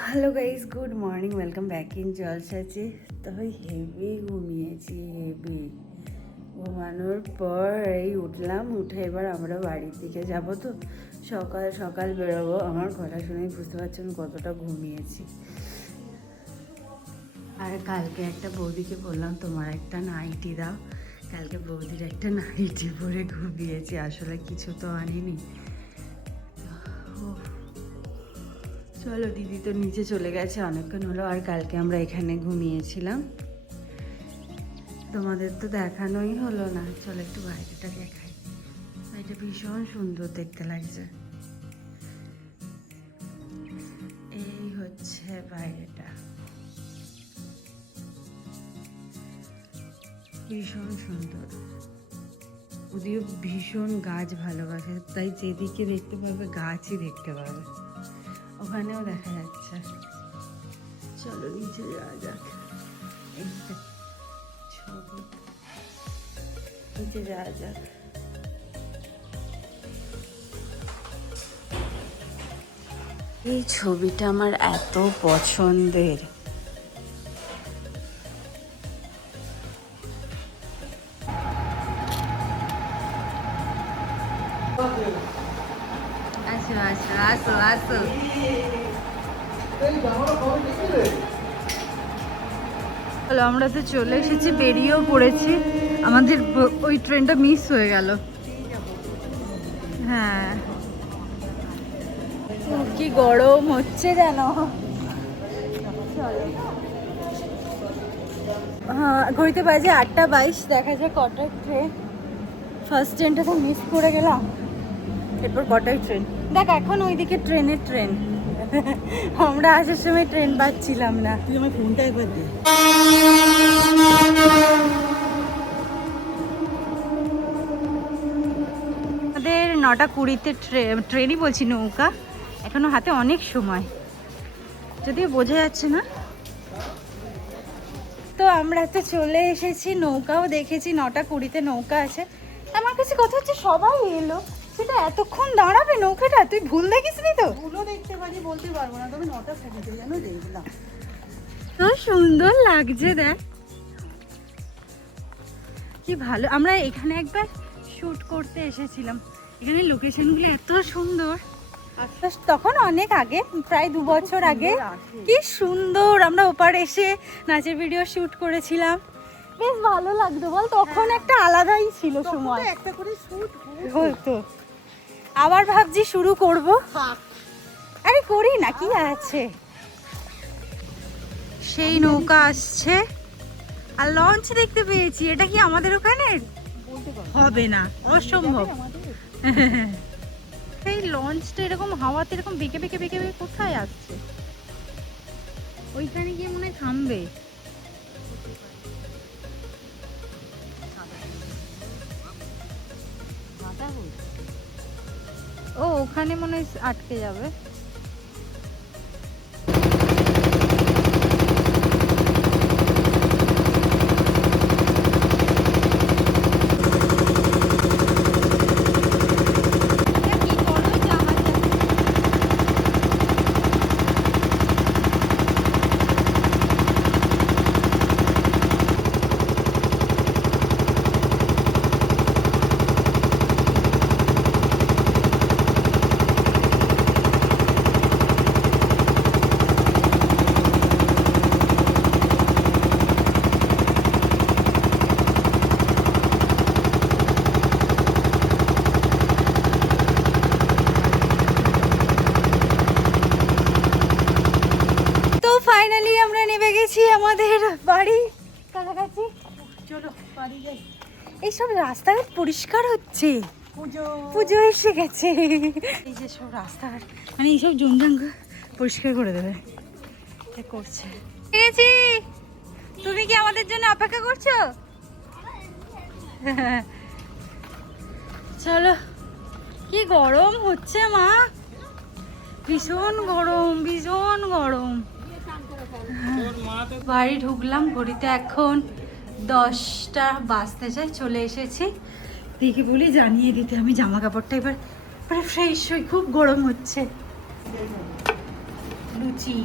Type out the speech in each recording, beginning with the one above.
Hello guys, good morning, welcome back in জলসাচি। তবে heavy ঘুমিয়েছি, হেভি ঘুমানোর পর এই উঠলাম, উঠে এবার আমরা বাড়ির দিকে যাব। তো সকাল সকাল বেরোবো। আমার গলা শুনেই বুঝতে পারছি আমি কতটা ঘুমিয়েছি। আর কালকে একটা বৌদিকে বললাম তোমার একটা নাইটি দাও। কালকে বৌদির একটা নাইটি পরে ঘুমিয়েছি, আসলে কিছু তো আনিনি। চলো, দিদি তো নিচে চলে গেছে অনেকক্ষণ হলো। আর কালকে আমরা এখানে ঘুমিয়েছিলাম, তোমাদের তো দেখানোই হলো না। চলো একটু বাইরেটা দেখাই। এটা ভীষণ সুন্দর দেখতে লাগছে। এই হচ্ছে বাইরেটা, ভীষণ সুন্দর। যদিও ভীষণ গাছ ভালোবাসে, তাই যেদিকে দেখতে পাবে গাছই দেখতে পাবে। ওখানেও দেখা যাচ্ছে। চলো নিচে যাওয়া যাক। এই ছবি, নিচে যাওয়া যাক। এই ছবিটা আমার এত পছন্দের। আসো আসো আসো আসো। হ্যালো, আমরা তো চলে এসেছি, বেরিয়েও পড়েছি। আমাদের ওই ট্রেনটা মিস হয়ে গেল। হ্যাঁ, কি গরম হচ্ছে যেন। হ্যাঁ, ঘড়িতে বাজে 8:22। দেখা যায় কটার ট্রেন। ফার্স্ট ট্রেনটা তো মিস করে গেলাম। এরপর কটায় ট্রেন দেখ। এখন ওইদিকে ট্রেন আমরা আসার সময় ট্রেন পাচ্ছিলাম না। তুই আমার ফোনটা একবার দে। আমাদের 9:20-তে ট্রেনই বলছি, নৌকা। এখনো হাতে অনেক সময়, যদিও বোঝা যাচ্ছে না। তো আমরা তো চলে এসেছি, নৌকাও দেখেছি। 9:20-তে নৌকা আছে। আমার কাছে কথা হচ্ছে সবাই এলো, সেটা এতক্ষণ দাঁড়াবে নৌকাটা? তুই ভুল দেখিস নি তো? ভুলও দেখতে পারি, বলতে পারবো না, তবে 9:20 যেন দেখলাম। তো সুন্দর লাগছে, দেখ কি ভালো। আমরা এখানে একবার শুট করতে এসেছিলাম। এখানে লোকেশনগুলো এত সুন্দর। তখন অনেক আগে, প্রায় 2 বছর আগে। কি সুন্দর, আমরা ওপার এসে নাচের ভিডিও শুট করেছিলাম। বেশ ভালো লাগতো বল, তখন একটা আলাদাই ছিল সময়। একটা করে শুট হতো। আবার ভাবছি শুরু করব। আরে করি না, কি আছে। সেই নৌকা আসছে, আর লঞ্চ দেখতে পেয়েছি। এটা কি আমাদের ওখানের? হবে না, অসম্ভব। এই লঞ্চটা এরকম হাওয়াতে এরকম বেঁকে বেঁকে বেঁকে বেঁকে কোথায় আসছে? ওইখানে গিয়ে মনে হয় থামবে। ও ওখানে মনে হয় আটকে যাবে। ফাইনালি আমরা নেমে গেছি আমাদের বাড়ি কাছাকাছি। চলো বাড়ি যাই। এইসব রাস্তাঘাট পরিষ্কার হচ্ছে, পুজো এসে গেছে। এই যে সব রাস্তাঘাট, মানে এইসব জঞ্জাল পরিষ্কার করে দেবে, করছে। গেছি, তুমি কি আমাদের জন্য অপেক্ষা করছো? চলো। কি গরম হচ্ছে মা, ভীষণ গরম, ভীষণ গরম। বাড়ি ঢুকলাম, ঘড়িতে এখন 10টা বাজতে যায়। চলে এসেছি, দেখে বলি জানিয়ে দিতে। আমি জামা কাপড়টা এবার ফ্রেশ হই, খুব গরম হচ্ছে। লুচি।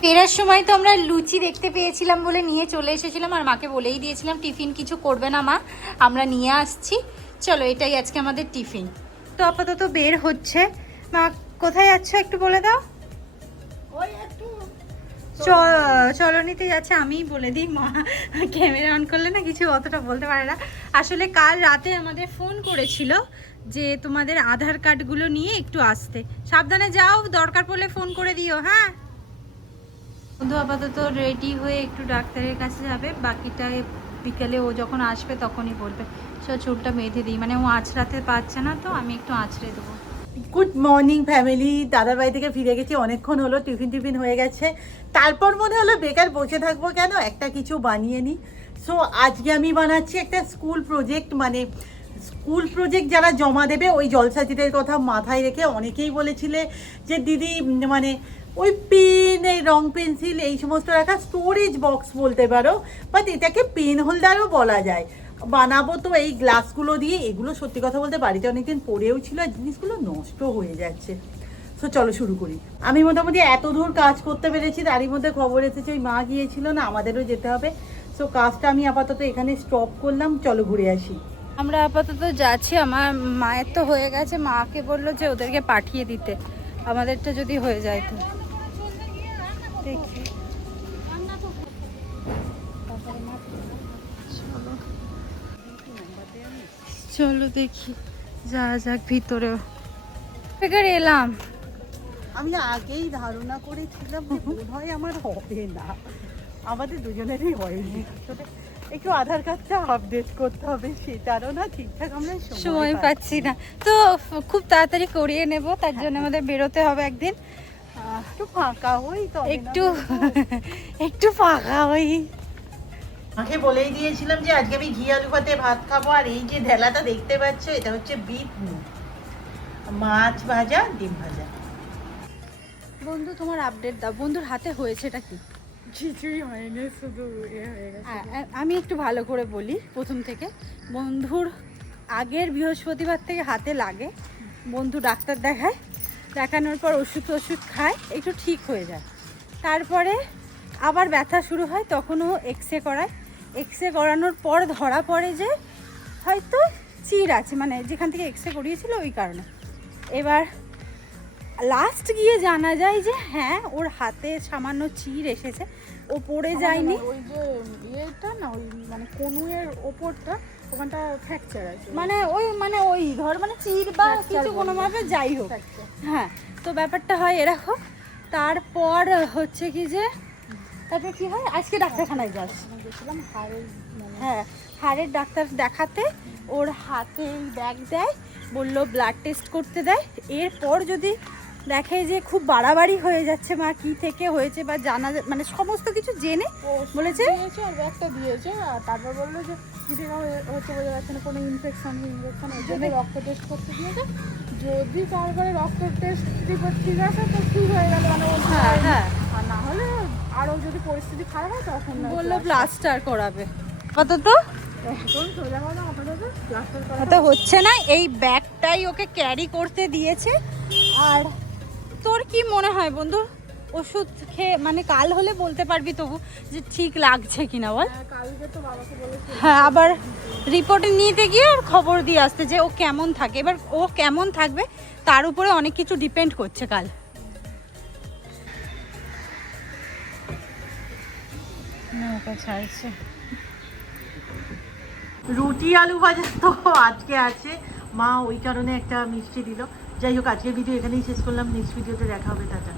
ফেরার সময় তো আমরা লুচি দেখতে পেয়েছিলাম বলে নিয়ে চলে এসেছিলাম, আর মাকে বলেই দিয়েছিলাম টিফিন কিছু করবে না মা, আমরা নিয়ে আসছি। চলো এটাই আজকে আমাদের টিফিন। তো আপাতত বের হচ্ছে। মা কোথায় যাচ্ছ একটু বলে দাও। ওই একটু চলনিতে যাচ্ছে, আমিই বলে দিই, মা ক্যামেরা অন করলে না কিছু অতটা বলতে পারে না। আসলে কাল রাতে আমাদের ফোন করেছিল যে তোমাদের আধার কার্ডগুলো নিয়ে একটু আসতে, সাবধানে যাও, দরকার পড়লে ফোন করে দিও। হ্যাঁ বন্ধু আপাতত রেডি হয়ে একটু ডাক্তারের কাছে যাবে, বাকিটা বিকেলে ও যখন আসবে তখনই বলবে। চুলটা বেঁধে দিই, মানে ও আঁচড়াতে পারছে না, তো আমি একটু আঁচড়ে দেবো। Good morning family. দাদার বাড়ি থেকে ফিরে গেছি, অনেকক্ষণ হলো, টিফিন হয়ে গেছে। তারপর মনে হলো বেকার বসে থাকবো কেন, একটা কিছু বানিয়ে নিই। সো আজকে আমি বানাচ্ছি একটা স্কুল প্রজেক্ট, মানে স্কুল প্রজেক্ট যারা জমা দেবে ওই জলসাচিটের কথা মাথায় রেখে অনেকেই বলেছিলে যে দিদি মানে ওই পেন, এই রং পেন্সিল এই সমস্ত রাখা স্টোরেজ বক্স বলতে পারো, বাট এটাকে পেন হোল্ডারও বলা যায়। বানাবো তো এই গ্লাসগুলো দিয়ে। এগুলো সত্যি কথা বলতে বাড়িতে অনেকদিন পড়েও ছিল, আর জিনিসগুলো নষ্ট হয়ে যাচ্ছে। সো চলো শুরু করি। আমি মোটামুটি এত দূর কাজ করতে পেরেছি, তারই মধ্যে খবর এসেছে ওই মা গিয়েছিল না, আমাদেরও যেতে হবে। সো কাজটা আমি আপাতত এখানে স্টপ করলাম, চলো ঘুরে আসি। আমরা আপাতত যাচ্ছি, আমার মায়ের তো হয়ে গেছে, মাকে বললো যে ওদেরকে পাঠিয়ে দিতে, আমাদেরটা যদি হয়ে যায় তো দেখি। চলো দেখি, যা যাক ভিতরে বেকার এলাম। আমি আগেই ধারণা করেছিলাম যে বোধহয় আমার হবে না, আমাদের দুজনেরই হয়নি। একটু আধার কার্ডটা আপডেট করতে হবে, সেটারও না ঠিকঠাক আমরা সময় পাচ্ছি না, তো খুব তাড়াতাড়ি করিয়ে নেব, তার জন্য আমাদের বেরোতে হবে একদিন। একটু ফাঁকা হই তো, একটু ফাঁকা হই। মাকে বলেই দিয়েছিলাম যে আজকে আমি ঘি আলু ভাতে ভাত খাবো, আর এই যে ঢেলাটা দেখতে পাচ্ছ এটা হচ্ছে বিট নুন, মাছ ভাজা, ডিম ভাজা। বন্ধু তোমার আপডেট দাও, বন্ধুর হাতে হয়েছেটা কি? কিছুই হয়নি, শুধু হয়ে গেছে। আমি একটু ভালো করে বলি প্রথম থেকে। বন্ধুর আগের বৃহস্পতিবার থেকে হাতে লাগে, বন্ধু ডাক্তার দেখায়, দেখানোর পর ওষুধ খায়, একটু ঠিক হয়ে যায়। তারপরে আবার ব্যথা শুরু হয়, তখনও এক্সরে করায়। এক্সরে করানোর পর ধরা পড়ে যে হয়তো চির আছে, মানে যেখান থেকে এক্সরে করিয়েছিল ওই কারণে। এবার লাস্ট গিয়ে জানা যায় যে হ্যাঁ ওর হাতে সামান্য চির এসেছে, ও পড়ে যায়নি। ওই যে ইয়েটা না, ওই মানে কনুয়ের ওপরটা ওখানটা ফ্র্যাকচার আছে, মানে ওই ধর মানে চির বা কিছু কোনোভাবে যাই হোক। হ্যাঁ, তো ব্যাপারটা হয় এরকম। তারপর হচ্ছে কি যে তারপর কি হয়, আজকে ডাক্তারখানায় গেছিলাম হ্যাঁ হাড়ের ডাক্তার দেখাতে। ওর হাতে ব্যাগ দেয়, বললো ব্লাড টেস্ট করতে দেয়। এরপর যদি দেখে যে খুব বাড়াবাড়ি হয়ে যাচ্ছে, মা কি থেকে হয়েছে বা জানা মানে সমস্ত কিছু জেনে বলেছে, আর ব্যাগটা দিয়েছে, আর তারপর বললো যে যদি হচ্ছে বোঝা যাচ্ছে না কোনো ইনফেকশন ওই জন্য রক্ত টেস্ট করতে দিয়েছে। যদি তারপরে রক্ত টেস্ট রিপোর্ট ঠিক আছে তো ঠিক হয়ে গেল, মানে হ্যাঁ, আর না হলে আরও যদি পরিস্থিতি খারাপ হয় তখন বললো প্লাস্টার করাবে। আপাতত সোজা কথা আপাতত প্লাস্টার করা তো হচ্ছে না, এই ব্যাগটাই ওকে ক্যারি করতে দিয়েছে। আর তোর কি মনে হয় বন্ধু, ওষুধ খেয়ে মানে কাল হলে বলতে পারবি তবু যে ঠিক লাগছে কিনা বল? কালকে তো বাবাকে বলেছি, হ্যাঁ, আবার রিপোর্টে নিতে গিয়ে আর খবর দিয়ে আসতে যে ও কেমন থাকে। এবার ও কেমন থাকবে তার উপরে অনেক কিছু ডিপেন্ড করছে কাল। ছাড়ছে রুটি আলু ভাজা তো আজকে আছে, মা ওই কারণে একটা মিষ্টি দিল। যাই হোক, আজকের ভিডিও এখানেই শেষ করলাম, নেক্সট ভিডিওতে দেখা হবে, টাটা।